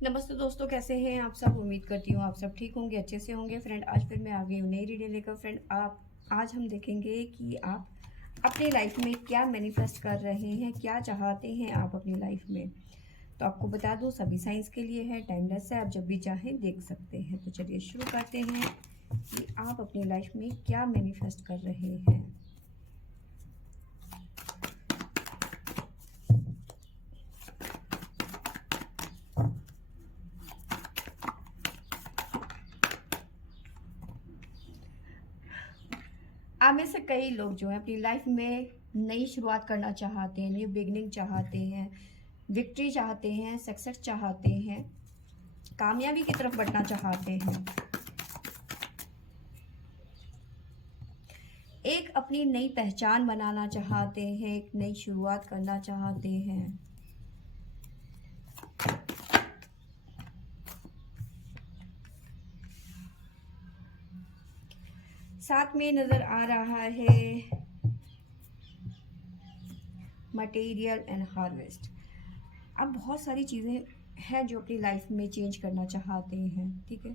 नमस्ते दोस्तों, कैसे हैं आप सब। उम्मीद करती हूँ आप सब ठीक होंगे, अच्छे से होंगे। फ्रेंड, आज फिर मैं आ गई हूँ नई रीडिंग लेकर। फ्रेंड, आप आज हम देखेंगे कि आप अपनी लाइफ में क्या मैनिफेस्ट कर रहे हैं, क्या चाहते हैं आप अपनी लाइफ में। तो आपको बता दूँ, सभी साइंस के लिए है, टाइमलेस है, आप जब भी चाहें देख सकते हैं। तो चलिए शुरू करते हैं कि आप अपनी लाइफ में क्या मैनिफेस्ट कर रहे हैं। आप में से कई लोग जो है अपनी लाइफ में नई शुरुआत करना चाहते हैं, न्यू बिगनिंग चाहते हैं, विक्ट्री चाहते हैं, सक्सेस चाहते हैं, कामयाबी की तरफ बढ़ना चाहते हैं, एक अपनी नई पहचान बनाना चाहते हैं, एक नई शुरुआत करना चाहते हैं। साथ में नजर आ रहा है मटेरियल एंड हार्वेस्ट। अब बहुत सारी चीज़ें हैं जो अपनी लाइफ में चेंज करना चाहते हैं, ठीक है।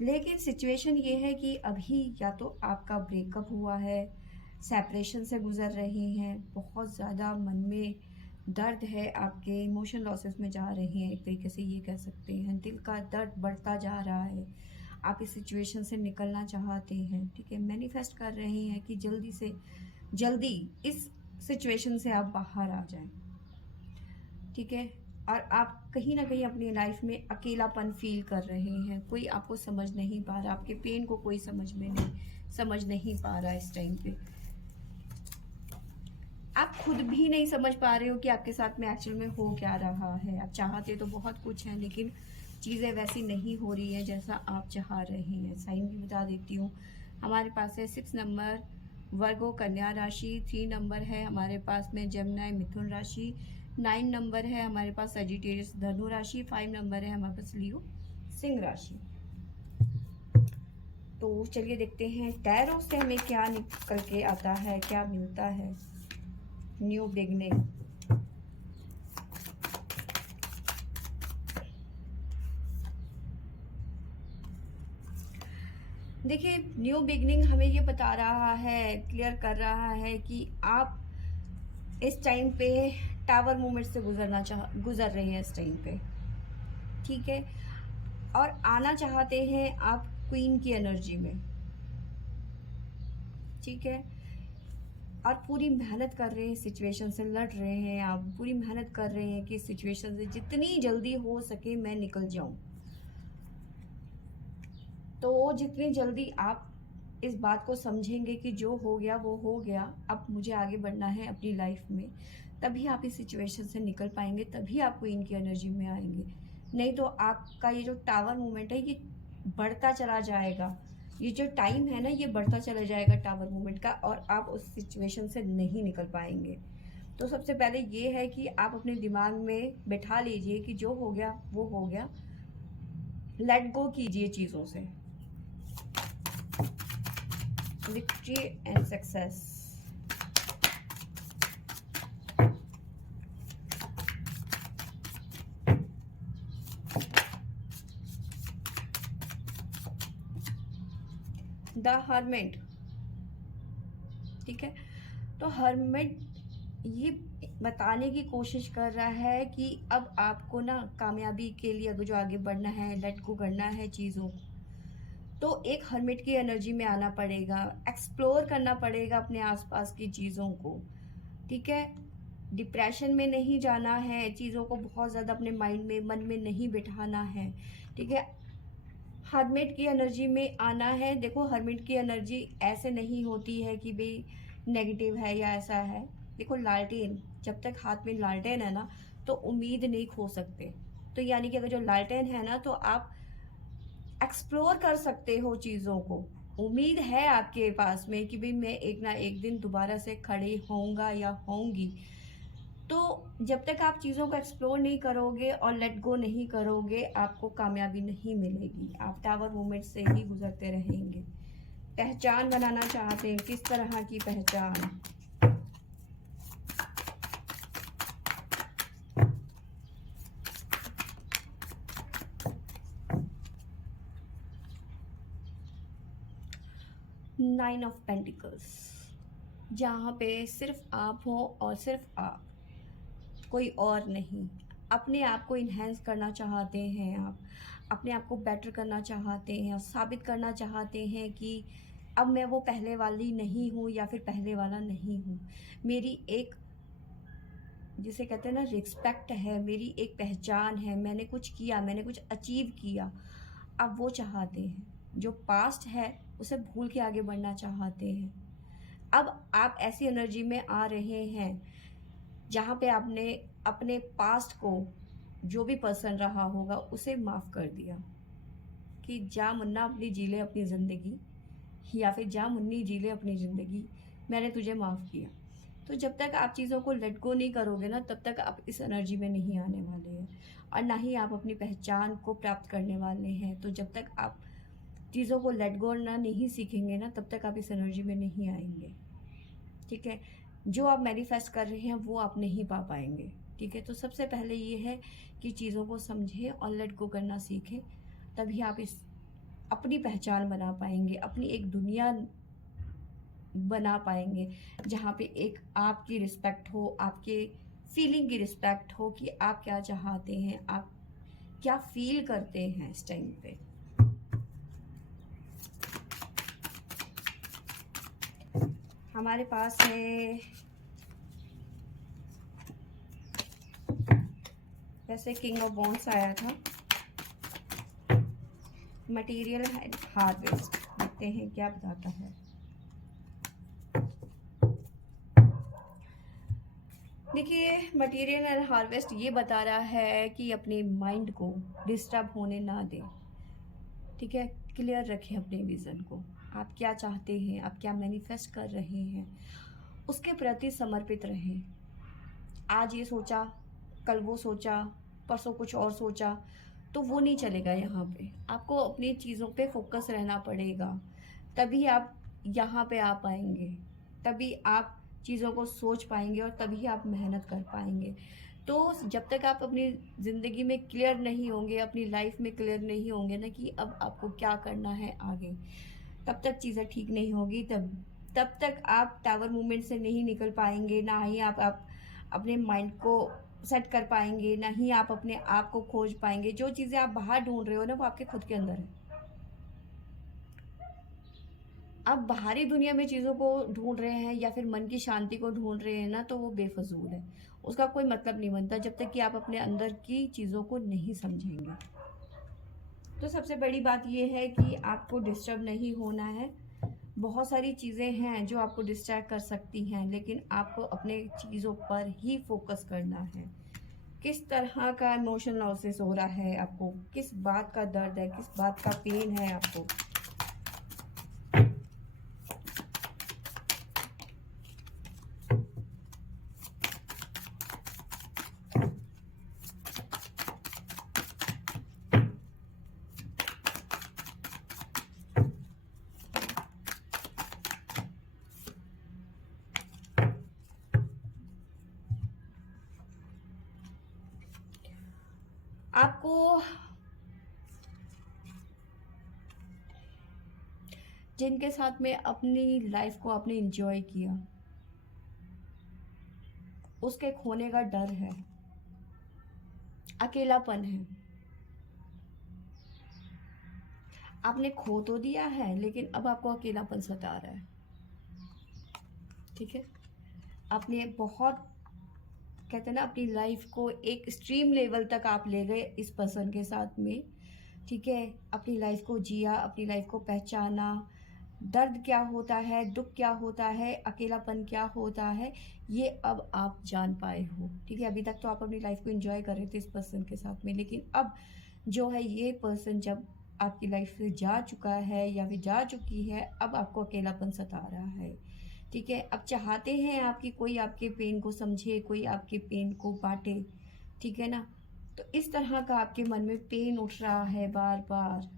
लेकिन सिचुएशन ये है कि अभी या तो आपका ब्रेकअप हुआ है, सेपरेशन से गुजर रहे हैं, बहुत ज़्यादा मन में दर्द है, आपके इमोशन लॉसेस में जा रहे हैं, एक तरीके से ये कह सकते हैं। दिल का दर्द बढ़ता जा रहा है, आप इस सिचुएशन से निकलना चाहते हैं, ठीक है। मैनिफेस्ट कर रहे हैं कि जल्दी से जल्दी इस सिचुएशन से आप बाहर आ जाएं, ठीक है। और आप कहीं ना कहीं अपनी लाइफ में अकेलापन फील कर रहे हैं, कोई आपको समझ नहीं पा रहा, आपके पेन को कोई समझ नहीं पा रहा। इस टाइम पे आप खुद भी नहीं समझ पा रहे हो कि आपके साथ में एक्चुअल में हो क्या रहा है। आप चाहते तो बहुत कुछ है, लेकिन चीज़ें वैसी नहीं हो रही हैं जैसा आप चाह रहे हैं। साइन भी बता देती हूँ, हमारे पास है 6 नंबर वर्गो कन्या राशि, 3 नंबर है हमारे पास में जमुना मिथुन राशि, 9 नंबर है हमारे पास सजिटेरियस धनु राशि, 5 नंबर है हमारे पास लियो सिंह राशि। तो चलिए देखते हैं टैरो से हमें क्या निकल के आता है, क्या मिलता है। न्यू बिगनिंग, देखिए न्यू बिगनिंग हमें ये बता रहा है, क्लियर कर रहा है कि आप इस टाइम पे टावर मूवमेंट से गुजर रहे हैं इस टाइम पे, ठीक है। और आना चाहते हैं आप क्वीन की एनर्जी में, ठीक है। और पूरी मेहनत कर रहे हैं, सिचुएशन से लड़ रहे हैं, आप पूरी मेहनत कर रहे हैं कि इस सिचुएशन से जितनी जल्दी हो सके मैं निकल जाऊं। तो जितनी जल्दी आप इस बात को समझेंगे कि जो हो गया वो हो गया, अब मुझे आगे बढ़ना है अपनी लाइफ में, तभी आप इस सिचुएशन से निकल पाएंगे, तभी आप क्वीन की एनर्जी में आएंगे। नहीं तो आपका ये जो टावर मूवमेंट है ये बढ़ता चला जाएगा, ये जो टाइम है ना ये बढ़ता चला जाएगा टावर मूवमेंट का, और आप उस सिचुएशन से नहीं निकल पाएंगे। तो सबसे पहले ये है कि आप अपने दिमाग में बैठा लीजिए कि जो हो गया वो हो गया, लेट गो कीजिए चीज़ों से। Victory and success, the hermit, ठीक है। तो हर्मिट ये बताने की कोशिश कर रहा है कि अब आपको ना कामयाबी के लिए अगर जो आगे बढ़ना है, लेट गो करना है चीज़ों, तो एक हर्मिट की एनर्जी में आना पड़ेगा, एक्सप्लोर करना पड़ेगा अपने आसपास की चीज़ों को, ठीक है। डिप्रेशन में नहीं जाना है, चीज़ों को बहुत ज़्यादा अपने माइंड में, मन में नहीं बिठाना है, ठीक है। हर्मिट की एनर्जी में आना है। देखो हर्मिट की एनर्जी ऐसे नहीं होती है कि भाई नेगेटिव है या ऐसा है। देखो लालटेन, जब तक हाथ में लालटेन है ना तो उम्मीद नहीं खो सकते। तो यानी कि अगर जो लालटेन है ना तो आप एक्सप्लोर कर सकते हो चीज़ों को, उम्मीद है आपके पास में कि भाई मैं एक ना एक दिन दोबारा से खड़े होऊंगा या होंगी। तो जब तक आप चीज़ों को एक्सप्लोर नहीं करोगे और लेट गो नहीं करोगे, आपको कामयाबी नहीं मिलेगी, आप टावर मूवमेंट से ही गुजरते रहेंगे। पहचान बनाना चाहते हैं, किस तरह की पहचान। नाइन ऑफ पेंटिकल्स, जहाँ पे सिर्फ आप हो और सिर्फ आप, कोई और नहीं। अपने आप को इन्हेंस करना चाहते हैं आप, अपने आप को बेटर करना चाहते हैं, साबित करना चाहते हैं कि अब मैं वो पहले वाली नहीं हूँ या फिर पहले वाला नहीं हूँ। मेरी एक, जिसे कहते हैं ना, रिस्पेक्ट है, मेरी एक पहचान है, मैंने कुछ किया, मैंने कुछ अचीव किया। अब वो चाहते हैं, जो पास्ट है उसे भूल के आगे बढ़ना चाहते हैं। अब आप ऐसी एनर्जी में आ रहे हैं जहाँ पे आपने अपने पास्ट को, जो भी पर्सन रहा होगा, उसे माफ़ कर दिया कि जा मुन्ना अपनी जी ले अपनी ज़िंदगी, या फिर जा मुन्नी जी ले अपनी ज़िंदगी, मैंने तुझे माफ़ किया। तो जब तक आप चीज़ों को लेट गो नहीं करोगे ना, तब तक आप इस एनर्जी में नहीं आने वाले हैं, और ना ही आप अपनी पहचान को प्राप्त करने वाले हैं। तो जब तक आप चीज़ों को लेट गो ना नहीं सीखेंगे ना, तब तक आप इस एनर्जी में नहीं आएंगे। ठीक है, जो आप मैनिफेस्ट कर रहे हैं वो आप नहीं पा पाएंगे। ठीक है, तो सबसे पहले ये है कि चीज़ों को समझें और लेट गो करना सीखें, तभी आप इस अपनी पहचान बना पाएंगे, अपनी एक दुनिया बना पाएंगे जहाँ पे एक आपकी रिस्पेक्ट हो, आपके फीलिंग की रिस्पेक्ट हो कि आप क्या चाहते हैं, आप क्या फील करते हैं इस टाइम पे। हमारे पास है वैसे किंग ऑफ वॉन्ड्स आया था, मटेरियल हार्वेस्ट, देखते हैं क्या बताता है। देखिए, मटेरियल एंड हार्वेस्ट ये बता रहा है कि अपने माइंड को डिस्टर्ब होने ना दें। ठीक है, क्लियर रखें अपने विज़न को, आप क्या चाहते हैं, आप क्या मैनिफेस्ट कर रहे हैं, उसके प्रति समर्पित रहें। आज ये सोचा, कल वो सोचा, परसों कुछ और सोचा, तो वो नहीं चलेगा। यहाँ पे आपको अपनी चीज़ों पे फोकस रहना पड़ेगा, तभी आप यहाँ पे आ पाएंगे, तभी आप चीज़ों को सोच पाएंगे और तभी आप मेहनत कर पाएंगे। तो जब तक आप अपनी ज़िंदगी में क्लियर नहीं होंगे, अपनी लाइफ में क्लियर नहीं होंगे ना कि अब आपको क्या करना है आगे, तब तक चीज़ें ठीक नहीं होगी। तब तक आप टावर मूवमेंट से नहीं निकल पाएंगे, ना ही आप अपने माइंड को सेट कर पाएंगे, ना ही आप अपने आप को खोज पाएंगे। जो चीज़ें आप बाहर ढूंढ रहे हो ना, वो आपके खुद के अंदर है। आप बाहरी दुनिया में चीज़ों को ढूंढ रहे हैं या फिर मन की शांति को ढूंढ रहे हैं ना, तो वो बेफजूल है, उसका कोई मतलब नहीं बनता जब तक कि आप अपने अंदर की चीज़ों को नहीं समझेंगे। तो सबसे बड़ी बात यह है कि आपको डिस्टर्ब नहीं होना है। बहुत सारी चीज़ें हैं जो आपको डिस्ट्रैक्ट कर सकती हैं, लेकिन आपको अपने चीज़ों पर ही फोकस करना है। किस तरह का इमोशनल लॉसेस हो रहा है आपको, किस बात का दर्द है, किस बात का पेन है आपको। आपको जिनके साथ में अपनी लाइफ को आपने एंजॉय किया, उसके खोने का डर है, अकेलापन है। आपने खो तो दिया है, लेकिन अब आपको अकेलापन सता रहा है। ठीक है, आपने बहुत, कहते हैं ना, अपनी लाइफ को एक एक्सट्रीम लेवल तक आप ले गए इस पर्सन के साथ में। ठीक है, अपनी लाइफ को जिया, अपनी लाइफ को पहचाना, दर्द क्या होता है, दुख क्या होता है, अकेलापन क्या होता है, ये अब आप जान पाए हो। ठीक है, अभी तक तो आप अपनी लाइफ को एंजॉय कर रहे थे इस पर्सन के साथ में, लेकिन अब जो है ये पर्सन जब आपकी लाइफ से जा चुका है या फिर जा चुकी है, अब आपको अकेलापन सता रहा है। ठीक है, अब चाहते हैं आपकी कोई आपके पेन को समझे, कोई आपके पेन को बांटे। ठीक है ना, तो इस तरह का आपके मन में पेन उठ रहा है बार बार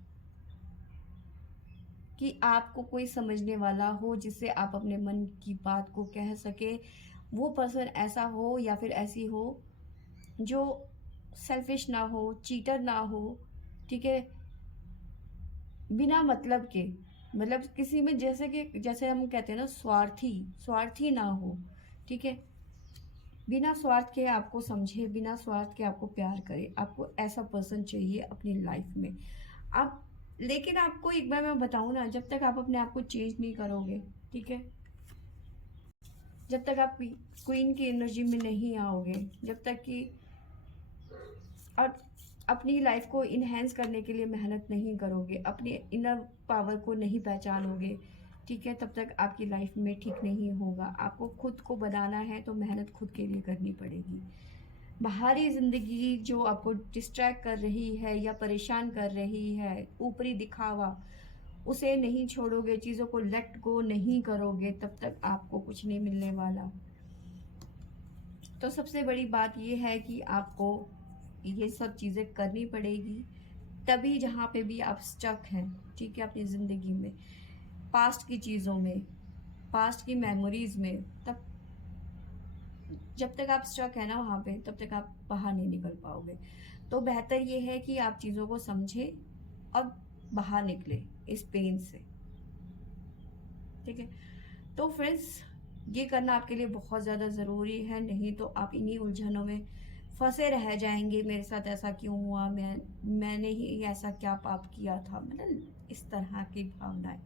कि आपको कोई समझने वाला हो, जिससे आप अपने मन की बात को कह सके। वो पर्सन ऐसा हो या फिर ऐसी हो जो सेल्फिश ना हो, चीटर ना हो। ठीक है, बिना मतलब के मतलब किसी में जैसे हम कहते हैं ना, स्वार्थी स्वार्थी ना हो, ठीक है। बिना स्वार्थ के आपको समझे, बिना स्वार्थ के आपको प्यार करे, आपको ऐसा पर्सन चाहिए अपनी लाइफ में। आप लेकिन आपको एक बार मैं बताऊं ना, जब तक आप अपने आप को चेंज नहीं करोगे, ठीक है, जब तक आप क्वीन की एनर्जी में नहीं आओगे, जब तक कि और अपनी लाइफ को इन्हेंस करने के लिए मेहनत नहीं करोगे, अपनी इनर पावर को नहीं पहचानोगे, ठीक है, तब तक आपकी लाइफ में ठीक नहीं होगा। आपको खुद को बनाना है तो मेहनत खुद के लिए करनी पड़ेगी। बाहरी ज़िंदगी जो आपको डिस्ट्रैक्ट कर रही है या परेशान कर रही है, ऊपरी दिखावा, उसे नहीं छोड़ोगे, चीज़ों को लेट गो नहीं करोगे, तब तक आपको कुछ नहीं मिलने वाला। तो सबसे बड़ी बात यह है कि आपको ये सब चीज़ें करनी पड़ेगी, तभी जहाँ पे भी आप स्टक हैं, ठीक है, अपनी ज़िंदगी में, पास्ट की चीज़ों में, पास्ट की मेमोरीज में, तब जब तक आप स्टक है ना वहाँ पे, तब तक आप बाहर नहीं निकल पाओगे। तो बेहतर ये है कि आप चीज़ों को समझें और बाहर निकले इस पेन से, ठीक है। तो फ्रेंड्स, ये करना आपके लिए बहुत ज़्यादा ज़रूरी है, नहीं तो आप इन्हीं उलझनों में फंसे रह जाएंगे। मेरे साथ ऐसा क्यों हुआ, मैंने ही ऐसा क्या पाप किया था, मतलब इस तरह की भावनाएं।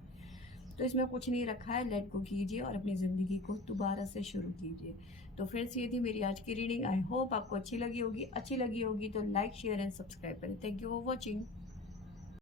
तो इसमें कुछ नहीं रखा है, लेट गो कीजिए और अपनी ज़िंदगी को दोबारा से शुरू कीजिए। तो फ्रेंड्स, ये थी मेरी आज की रीडिंग। आई होप आपको अच्छी लगी होगी। अच्छी लगी होगी तो लाइक, शेयर एंड सब्सक्राइब करें। Thank you for watching.